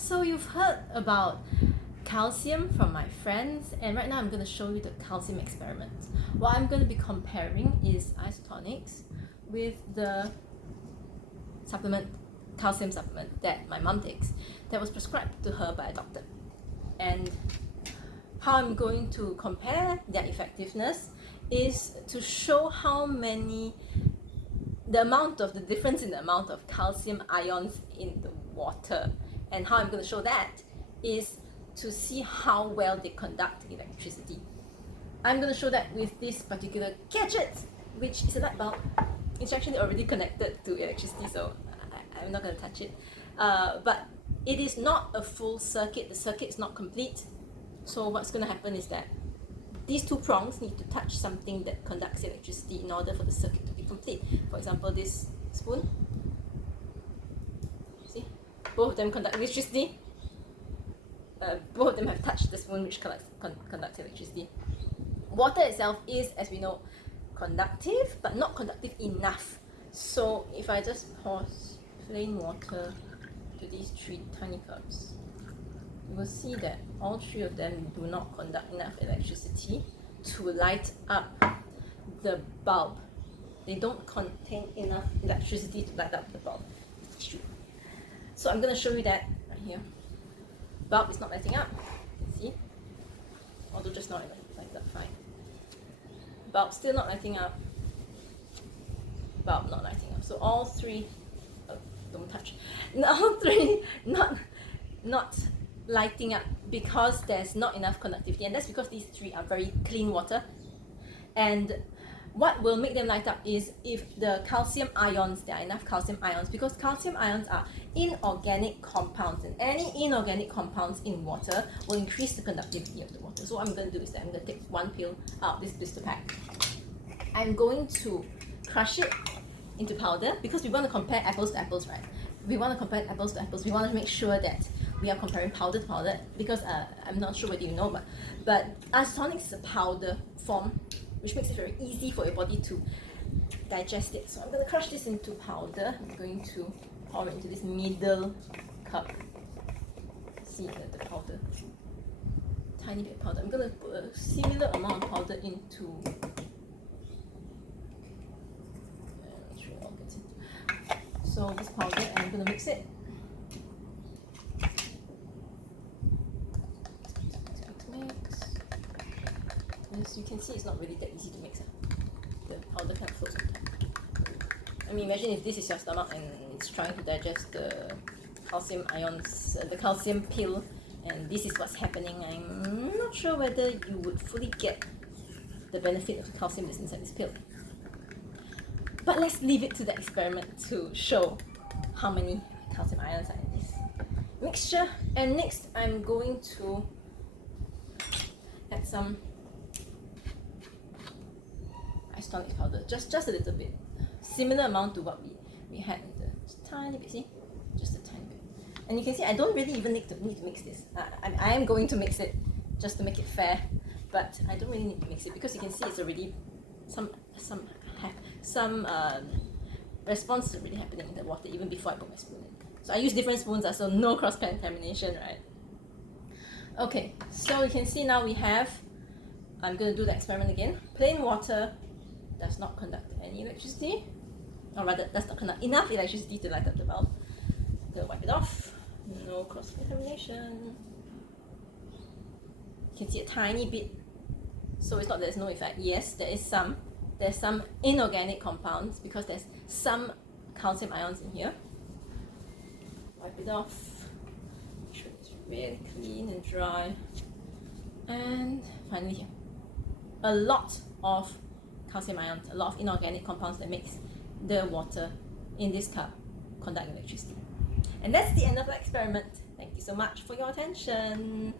so you've heard about calcium from my friends, and right now I'm going to show you the calcium experiment. What I'm going to be comparing is isotonics with the calcium supplement that my mom takes that was prescribed to her by a doctor. And how I'm going to compare their effectiveness is to show the difference in the amount of calcium ions in the water. And how I'm going to show that is to see how well they conduct electricity. I'm going to show that with this particular gadget, which is a light bulb. It's actually already connected to electricity, so I'm not going to touch it. But it is not a full circuit. The circuit is not complete. So what's going to happen is that these two prongs need to touch something that conducts electricity in order for the circuit to be complete. For example, this spoon. See? Both of them conduct electricity. Both of them have touched the spoon which conducts electricity. Water itself is, as we know, conductive, but not conductive enough. So if I just pour plain water to these 3 tiny cups, you will see that all 3 of them do not conduct enough electricity to light up the bulb. They don't contain enough electricity to light up the bulb. So I'm going to show you that right here. Bulb is not lighting up, you can see, although just not light up fine. Bulb still not lighting up. Bulb not lighting up. So all 3, don't touch. All 3 not lighting up because there's not enough conductivity, and that's because these 3 are very clean water. And what will make them light up is if the calcium ions, there are enough calcium ions, because calcium ions are inorganic compounds, and any inorganic compounds in water will increase the conductivity of the water. So what I'm going to do is that I'm going to take 1 pill out of this blister pack. I'm going to crush it into powder because we want to compare apples to apples, right? We want to compare apples to apples. We want to make sure that we are comparing powder to powder, because I'm not sure whether you know, but isotonics is a powder form, which makes it very easy for your body to digest it. So I'm going to crush this into powder. I'm going to pour it into this middle cup. See the powder. Tiny bit of powder. I'm going to put a similar amount of powder into. Make sure it all gets into. So this powder, and I'm going to mix it. As you can see, it's not really that easy to mix. The powder kind of floats on top. I mean, imagine if this is your stomach and it's trying to digest the calcium ions, the calcium pill, and this is what's happening. I'm not sure whether you would fully get the benefit of the calcium that's inside this pill. But let's leave it to the experiment to show how many calcium ions are in this mixture. And next, I'm going to add some isotonic powder, just a little bit, similar amount to what we had in the tiny bit. See, just a tiny bit. And you can see I don't really even need to mix this. I am going to mix it just to make it fair, but I don't really need to mix it because you can see it's already some response is already happening in the water even before I put my spoon in. So I use different spoons, so no cross contamination, right? Okay, so you can see now we have. I'm going to do the experiment again. Plain water does not conduct any electricity, or rather does not conduct enough electricity to light up the bulb. I'm going to wipe it off. No cross contamination. You can see a tiny bit, so it's not that there's no effect. Yes, there's some inorganic compounds because there's some calcium ions in here. Wipe it off. Make sure it's really clean and dry. And finally here, a lot of calcium ions, a lot of inorganic compounds that makes the water in this cup conduct electricity. And that's the end of the experiment. Thank you so much for your attention.